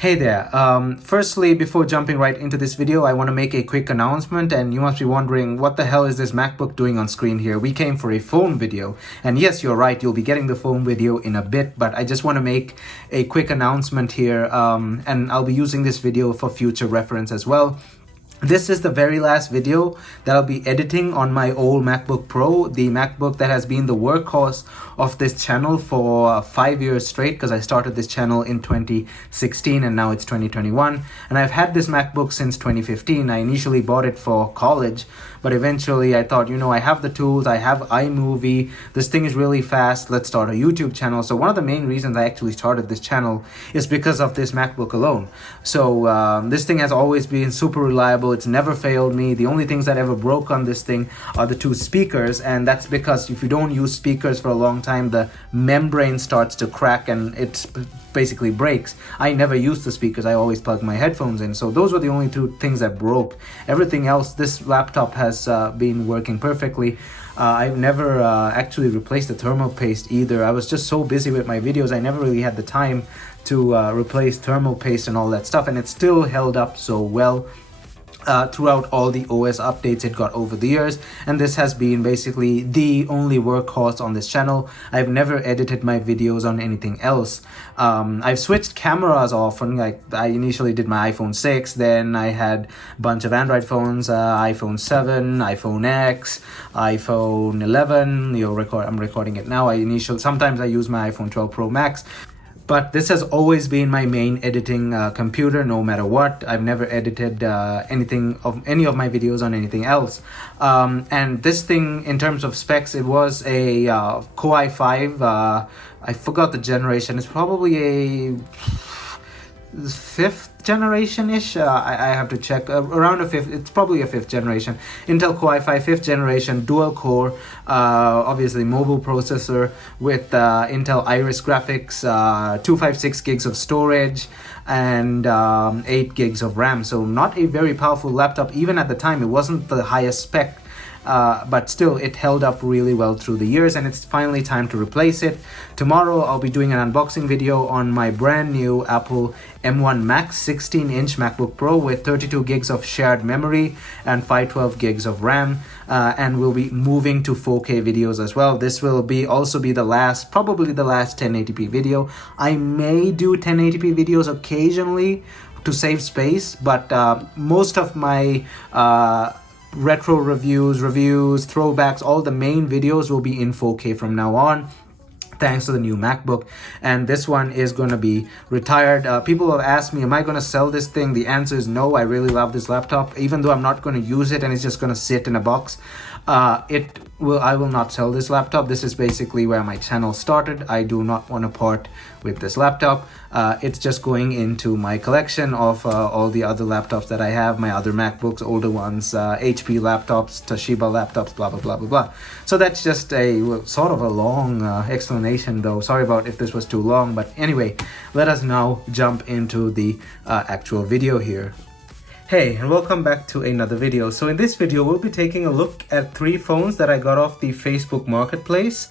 Hey there, firstly, before jumping right into this video, I want to make a quick announcement, and you must be wondering, what the hell is this MacBook doing on screen here? We came for a phone video, and yes, you're right, you'll be getting the phone video in a bit, but I just want to make a quick announcement here, and I'll be using this video for future reference as well. This is the very last video that I'll be editing on my old MacBook Pro, the MacBook that has been the workhorse of this channel for 5 years straight, because I started this channel in 2016 and now it's 2021. And I've had this MacBook since 2015. I initially bought it for college, but eventually I thought, I have the tools, I have iMovie, this thing is really fast, let's start a YouTube channel. So one of the main reasons I actually started this channel is because of this MacBook alone. So this thing has always been super reliable. It's never failed me. The only things that ever broke on this thing are the two speakers, and that's because if you don't use speakers for a long time, the membrane starts to crack and it basically breaks. I never use the speakers. I always plug my headphones in. So those were the only two things that broke. Everything else, this laptop has been working perfectly. I've never actually replaced the thermal paste either. I was just so busy with my videos, I never really had the time to replace thermal paste and all that stuff, and it still held up so well throughout all the OS updates it got over the years. And this has been basically the only workhorse on this channel. I've never edited my videos on anything else. I've switched cameras often. Like I initially did my iPhone 6, then I had a bunch of Android phones, iPhone 7, iPhone X, iPhone 11. I'm recording it now. Sometimes I use my iPhone 12 Pro Max. But this has always been my main editing computer, no matter what. I've never edited any of my videos on anything else. And this thing, in terms of specs, it was a Core i5. I forgot the generation. It's probably a fifth generation-ish. I have to check. Around a fifth. It's probably a fifth generation. Intel Core i5 fifth generation, dual core, obviously mobile processor with Intel Iris graphics, 256 gigs of storage, and 8 gigs of RAM. So not a very powerful laptop. Even at the time, it wasn't the highest spec. But still, it held up really well through the years, and it's finally time to replace it. Tomorrow, I'll be doing an unboxing video on my brand new Apple M1 Max 16-inch MacBook Pro with 32 gigs of shared memory and 512 gigs of RAM, and we'll be moving to 4K videos as well. This will also be probably the last 1080p video. I may do 1080p videos occasionally to save space, but most of my retro reviews, throwbacks, all the main videos will be in 4K from now on, thanks to the new MacBook. And this one is going to be retired. People have asked me, am I going to sell this thing? The answer is no. I really love this laptop, even though I'm not going to use it and it's just going to sit in a box. I will not sell this laptop. This is basically where my channel started. I do not want to part with this laptop. It's just going into my collection of all the other laptops that I have, my other MacBooks, older ones, HP laptops, Toshiba laptops, blah, blah, blah, blah, blah. So that's just a sort of a long explanation, though. Sorry about if this was too long, but anyway, let us now jump into the actual video here. Hey, and welcome back to another video. So in this video, we'll be taking a look at 3 phones that I got off the Facebook Marketplace.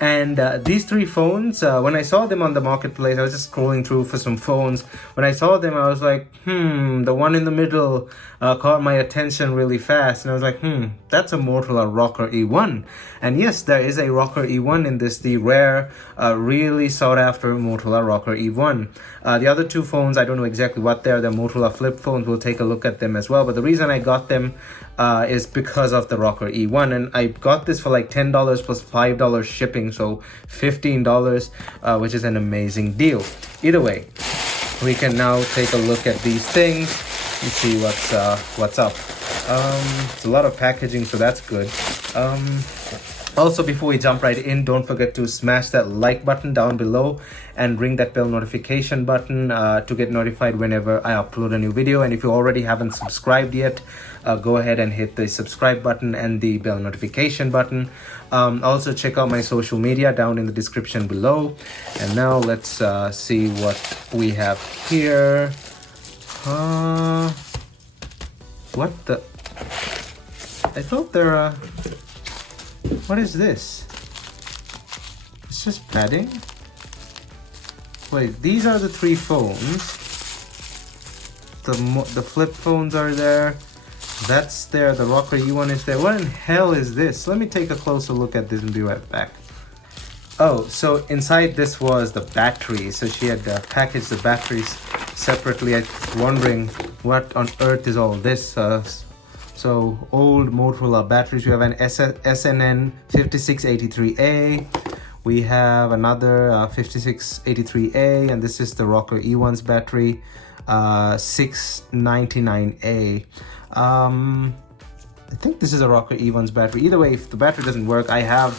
And these 3 phones, when I saw them on the marketplace, I was just scrolling through for some phones. When I saw them, I was like, the one in the middle caught my attention really fast. And I was like, that's a Motorola ROKR E1. And yes, there is a ROKR E1 in this, the rare, really sought after Motorola ROKR E1. The other 2 phones, I don't know exactly what they're Motorola flip phones. We'll take a look at them as well. But the reason I got them is because of the ROKR E1. And I got this for like $10 plus $5 shipping. So $15, which is an amazing deal. Either way, we can now take a look at these things and see what's up. It's a lot of packaging, so that's good. Also, before we jump right in, don't forget to smash that like button down below and ring that bell notification button to get notified whenever I upload a new video. And if you already haven't subscribed yet, go ahead and hit the subscribe button and the bell notification button. Also, check out my social media down in the description below. And now let's see what we have here. What the? I thought there what is this? It's just padding? Wait, these are the 3 phones. the flip phones are there. That's there. The ROKR E1 is there. What in hell is this? Let me take a closer look at this and be right back. Oh, so inside this was the battery. So she had packaged the batteries separately. I was wondering what on earth is all this. So old Motorola batteries. We have an SNN 5683A. We have another 5683A, and this is the ROKR E1's battery, 699A. I think this is a ROKR E1's battery. Either way, if the battery doesn't work, I have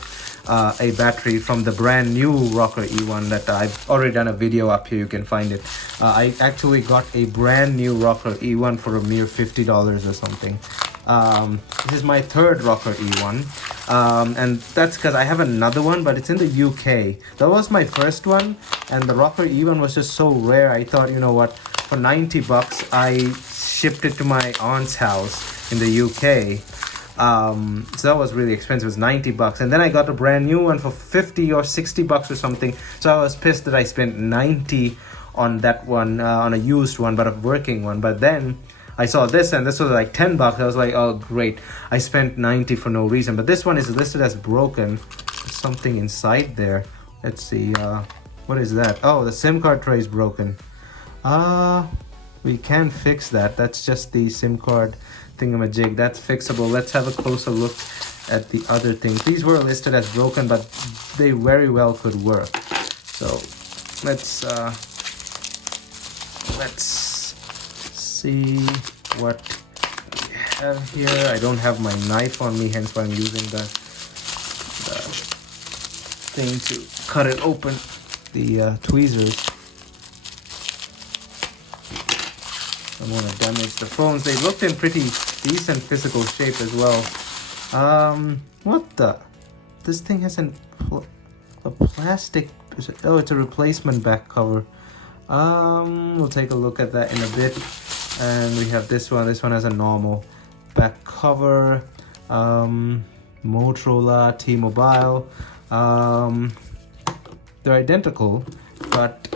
a battery from the brand new ROKR E1 that I've already done a video up here. You can find it. I actually got a brand new ROKR E1 for a mere $50 or something. This is my third ROKR E1, and that's because I have another one, but it's in the UK. That was my first one, and the ROKR E1 was just so rare. I thought, you know what, for 90 bucks, I shipped it to my aunt's house in the UK. So that was really expensive. It was 90 bucks, and then I got a brand new one for 50 or 60 bucks or something. So I was pissed that I spent 90 on that one, on a used one, but a working one. But then I saw this, and this was like 10 bucks. I was like, oh great, I spent 90 for no reason. But this one is listed as broken. There's something inside there. Let's see, what is that? Oh, the SIM card tray is broken. We can fix that. That's just the SIM card thingamajig. That's fixable. Let's have a closer look at the other things. These were listed as broken, but they very well could work. So let's see what we have here. I don't have my knife on me, hence why I'm using the thing to cut it open, the tweezers. I don't want to damage the phones. They looked in pretty decent physical shape as well. What the? This thing has a plastic. Oh, it's a replacement back cover. We'll take a look at that in a bit. And we have this one. This one has a normal back cover. Motorola, T-Mobile. They're identical, but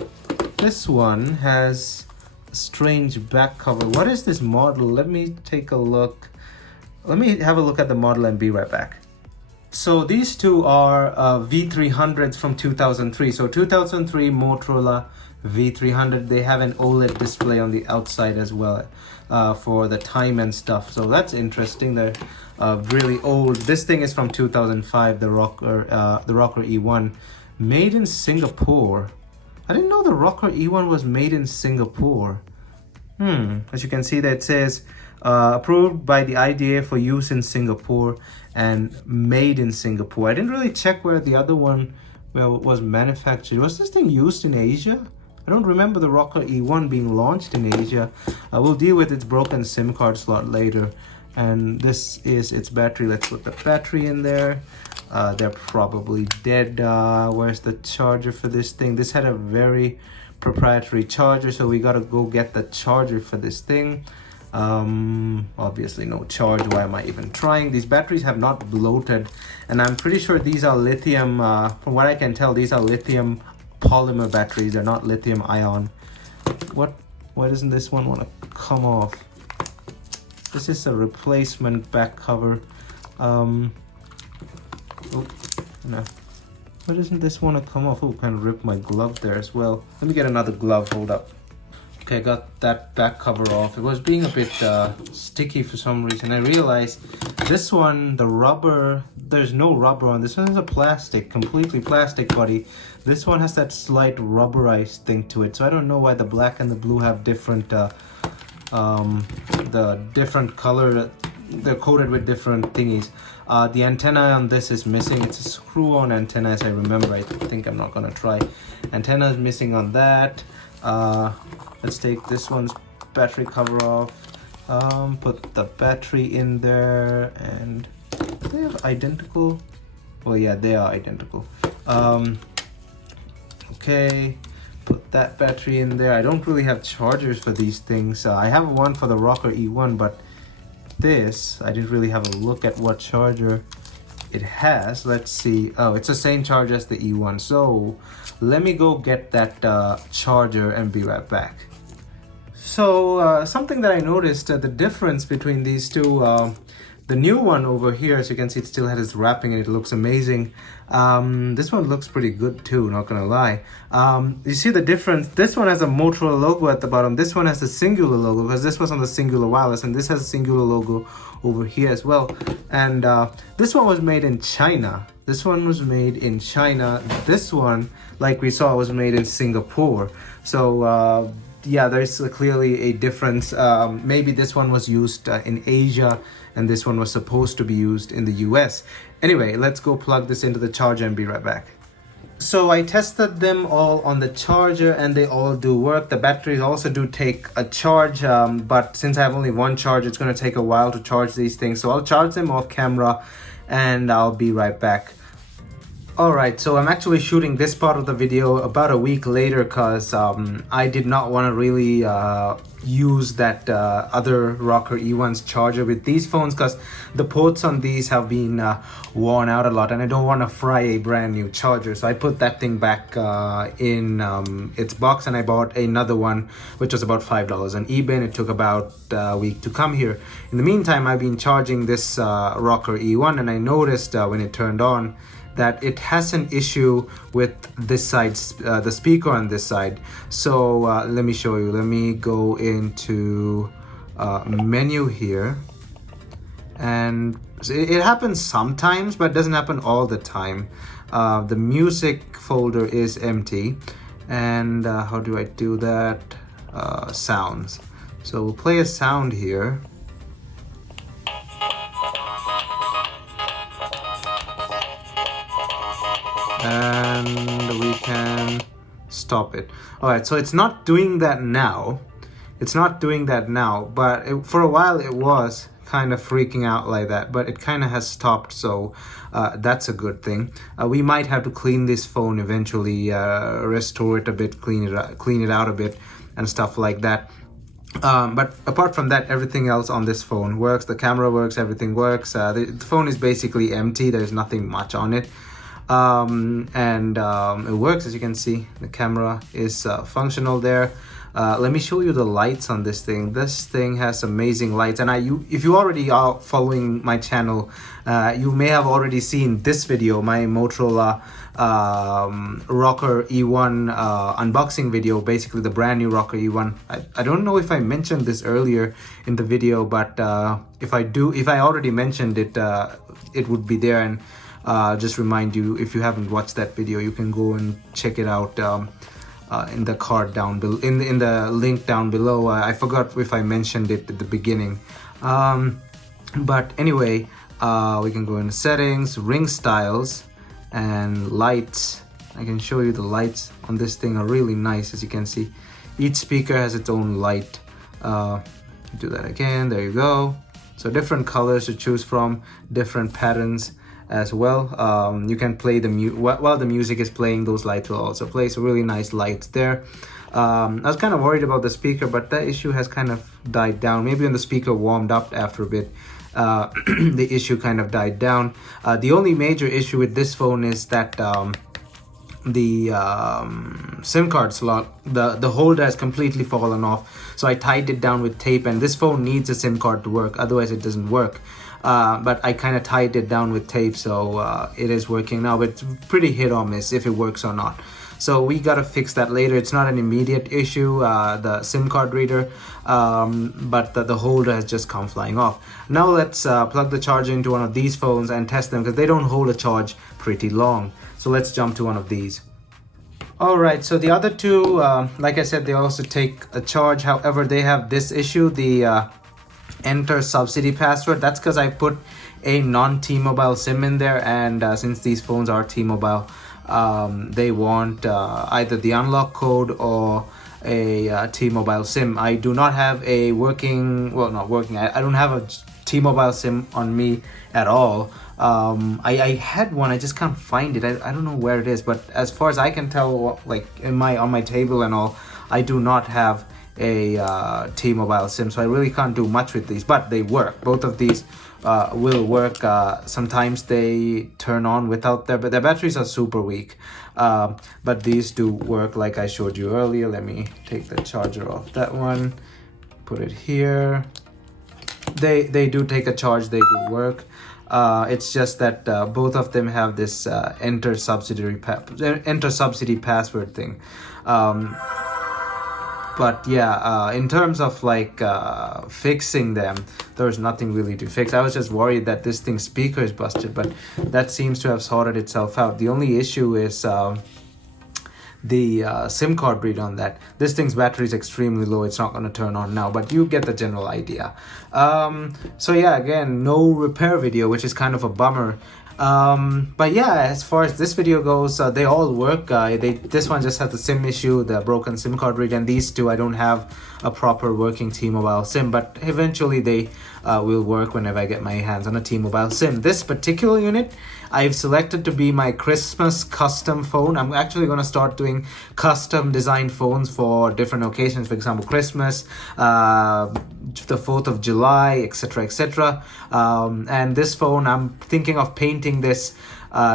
this one has a strange back cover. What is this model? Let me take a look. Let me have a look at the model and be right back. So these two are V300s from 2003. So 2003 Motorola V300. They have an OLED display on the outside as well for the time and stuff. So that's interesting. They're really old. This thing is from 2005. The ROKR E1, made in Singapore. I didn't know the ROKR E1 was made in Singapore. As you can see, that it says approved by the IDA for use in Singapore and made in Singapore. I didn't really check where the other one was manufactured. Was this thing used in Asia? I don't remember the ROKR E1 being launched in Asia. We'll deal with its broken SIM card slot later. And this is its battery. Let's put the battery in there. They're probably dead. Where's the charger for this thing? This had a very proprietary charger, so we gotta go get the charger for this thing. Obviously no charge. Why am I even trying? These batteries have not bloated, and I'm pretty sure these are lithium. From what I can tell, these are lithium polymer batteries. They're not lithium ion. Why doesn't this one want to come off? This is a replacement back cover. Oh no, why doesn't this want to come off? Oh, kind of ripped my glove there as well. Let me get another glove. Hold up. Okay, I got that back cover off. It was being a bit sticky for some reason. I realized this one, the rubber, there's no rubber on this one. Is a plastic, completely plastic body. This one has that slight rubberized thing to it. So I don't know why the black and the blue have different, the different color. They're coated with different thingies. The antenna on this is missing. It's a screw-on antenna, as I remember. I think I'm not gonna try. Antenna is missing on that. Let's take this one's battery cover off. Put the battery in there, and are they identical? Oh yeah, they are identical. Okay, put that battery in there. I don't really have chargers for these things. I have one for the ROKR E1, but this, I didn't really have a look at what charger it has. Let's see. Oh, it's the same charger as the E1. So let me go get that charger and be right back. So something that I noticed, the difference between these two, the new one over here, as you can see, it still has its wrapping and it looks amazing. This one looks pretty good too, not gonna lie. You see the difference? This one has a Motorola logo at the bottom. This one has a singular logo because this was on the singular wireless, and this has a singular logo over here as well. And this one was made in China. This one was made in China. This one, like we saw, was made in Singapore. So yeah, there's clearly a difference. Maybe this one was used in Asia and this one was supposed to be used in the US. Anyway, let's go plug this into the charger and be right back. So I tested them all on the charger and they all do work. The batteries also do take a charge, but since I have only one charge, it's going to take a while to charge these things. So I'll charge them off camera and I'll be right back. Alright, so I'm actually shooting this part of the video about a week later because I did not want to really use that other ROKR E1's charger with these phones because the ports on these have been worn out a lot and I don't want to fry a brand new charger. So I put that thing back in its box and I bought another one which was about $5 on eBay, and it took about a week to come here. In the meantime, I've been charging this ROKR E1 and I noticed when it turned on that it has an issue with this side, the speaker on this side. So let me show you. Let me go into menu here, and it happens sometimes but it doesn't happen all the time. The music folder is empty, and how do I do that? Sounds. So we'll play a sound here. And we can stop it. Alright, so it's not doing that now. It's not doing that now, but for a while it was kind of freaking out like that, but it kind of has stopped, so that's a good thing. We might have to clean this phone eventually, restore it a bit, clean it out a bit and stuff like that. But apart from that, everything else on this phone works. The camera works, everything works. The phone is basically empty. There's nothing much on it. It works. As you can see, the camera is functional there. Let me show you the lights on this thing. This thing has amazing lights, and if you already are following my channel, you may have already seen this video, my Motorola ROKR E1 unboxing video, basically the brand new ROKR E1. I don't know if I mentioned this earlier in the video, but if I already mentioned it, it would be there. And just remind you, if you haven't watched that video, you can go and check it out in the card down below, in the link down below. I forgot if I mentioned it at the beginning, but anyway, we can go into settings, ring styles, and lights. I can show you the lights on this thing are really nice. As you can see, each speaker has its own light. Do that again. There you go. So different colors to choose from, different patterns as well. You can play while the music is playing, those lights will also play. So really nice lights there. I was kind of worried about the speaker, but that issue has kind of died down. Maybe when the speaker warmed up after a bit, the issue kind of died down. The only major issue with this phone is that the SIM card slot, the holder has completely fallen off. So I tied it down with tape, and this phone needs a SIM card to work, otherwise it doesn't work. But I kind of tied it down with tape, so it is working now, but it's pretty hit or miss if it works or not. So we gotta fix that later. It's not an immediate issue, the SIM card reader, but the holder has just come flying off. Now let's plug the charger into one of these phones and test them, because they don't hold a charge pretty long. So let's jump to one of these. Alright, so the other two, like I said, they also take a charge. However, they have this issue, the enter subsidy password. That's because I put a non-T-Mobile SIM in there, and since these phones are T-Mobile, they want either the unlock code or a T-Mobile SIM. I do not have a working, well, not working, I don't have a T-Mobile SIM on me at all. I had one, I just can't find it. I don't know where it is, but as far as I can tell, like on my table and all, I do not have a T-Mobile SIM, so I really can't do much with these, but they work. Both of these will work. Sometimes they turn on without but their batteries are super weak, but these do work like I showed you earlier. Let me take the charger off that one, put it here. They do take a charge, they do work. It's just that both of them have this enter subsidy password thing. But yeah, in terms of like fixing them, there's nothing really to fix. I was just worried that this thing's speaker is busted, but that seems to have sorted itself out. The only issue is the SIM card read on that. This thing's battery is extremely low. It's not going to turn on now, but you get the general idea. So yeah, again, no repair video, which is kind of a bummer. But yeah, as far as this video goes, they all work. This one just has the SIM issue, the broken SIM card read, and these two I don't have a proper working T-Mobile SIM, but eventually they will work whenever I get my hands on a T-Mobile SIM. This particular unit I've selected to be my Christmas custom phone. I'm actually going to start doing custom designed phones for different occasions, for example Christmas, the 4th of July, etc, etc. And this phone, I'm thinking of painting this,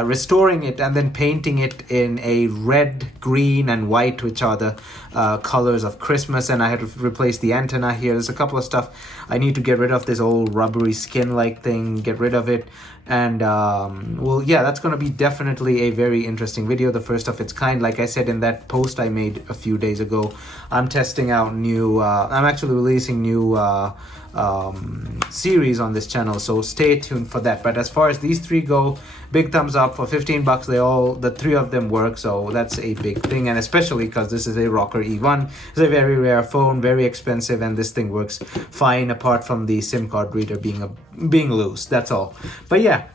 restoring it and then painting it in a red, green and white, which are the colors of Christmas. And I had to replace the antenna here. There's a couple of stuff I need to get rid of, this old rubbery skin like thing, get rid of it. And well, yeah, that's going to be definitely a very interesting video, the first of its kind. Like I said in that post I made a few days ago, I'm testing out new, I'm actually releasing new series on this channel, so stay tuned for that. But as far as these three go, big thumbs up. For 15 bucks, the three of them work, so that's a big thing. And especially because this is a ROKR E1, it's a very rare phone, very expensive, and this thing works fine apart from the SIM card reader being loose. That's all. But yeah,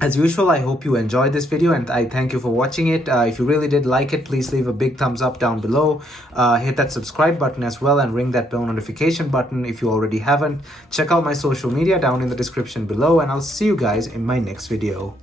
as usual, I hope you enjoyed this video and I thank you for watching it. If you really did like it, please leave a big thumbs up down below. Hit that subscribe button as well and ring that bell notification button if you already haven't. Check out my social media down in the description below, and I'll see you guys in my next video.